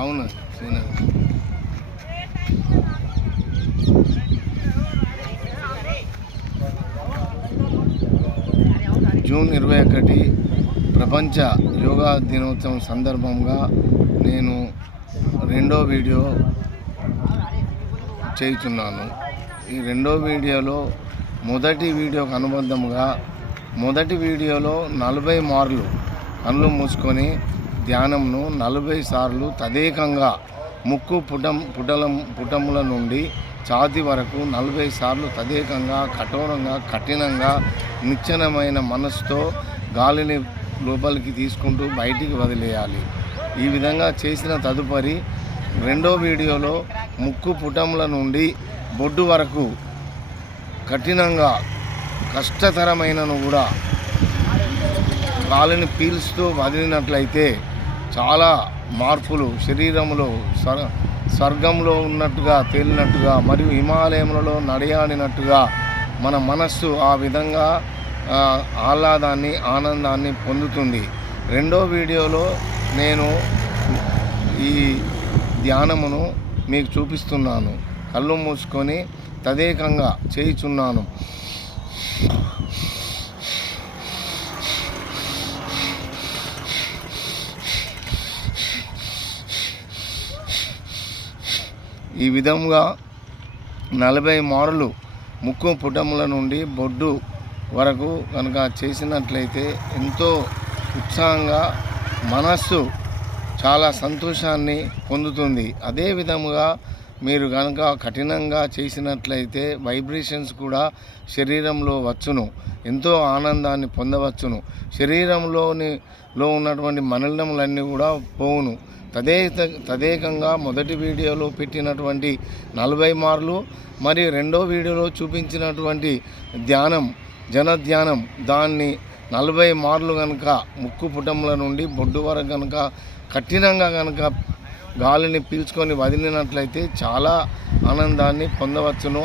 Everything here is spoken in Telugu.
అవును. జూన్ 21 ప్రపంచ యోగా దినోత్సవం సందర్భంగా నేను రెండో వీడియో చేస్తున్నాను. ఈ రెండో వీడియోలో మొదటి వీడియోకు అనుబంధంగా మొదటి వీడియోలో 40 మార్లు కళ్ళు మూసుకొని ధ్యానంను 40 సార్లు తదేకంగా ముక్కు పుటముల నుండి ఛాతీ వరకు 40 సార్లు తదేకంగా కఠోరంగా కఠినంగా నిశ్చలమైన మనసుతో గాలిని లోపలికి తీసుకుంటూ బయటికి వదిలేయాలి. ఈ విధంగా చేసిన తదుపరి రెండో వీడియోలో ముక్కు పుటముల నుండి బొడ్డు వరకు కఠినంగా కష్టతరమైనను కూడా గాలిని పీల్చుతూ వదిలినట్లయితే చాలా మార్పులు శరీరంలో స్వర్గంలో ఉన్నట్టుగా తేలినట్టుగా మరియు హిమాలయములలో నడయాడినట్టుగా మన మనస్సు ఆ విధంగా ఆహ్లాదాన్ని ఆనందాన్ని పొందుతుంది. రెండో వీడియోలో నేను ఈ ధ్యానమును మీకు చూపిస్తున్నాను. కళ్ళు మూసుకొని తదేకంగా చేయుచున్నాను. ఈ విధంగా 40 మార్లు ముక్కు పుటముల నుండి బొడ్డు వరకు కనుక చేసినట్లయితే ఎంతో ఉత్సాహంగా మనస్సు చాలా సంతోషాన్ని పొందుతుంది. అదే విధముగా మీరు కనుక కఠినంగా చేసినట్లయితే వైబ్రేషన్స్ కూడా శరీరంలో వచ్చును, ఎంతో ఆనందాన్ని పొందవచ్చును. శరీరంలో ఉన్నటువంటి మలినములన్నీ కూడా పోవును. తదేకంగా మొదటి వీడియోలో పెట్టినటువంటి 40 మార్లు మరియు రెండో వీడియోలో చూపించినటువంటి ధ్యానం జనధ్యానం దాన్ని 40 మార్లు కనుక ముక్కు పుటముల నుండి బొడ్డు వరకు కనుక కఠినంగా కనుక గాలిని పీల్చుకొని వదిలినట్లయితే చాలా ఆనందాన్ని పొందవచ్చును.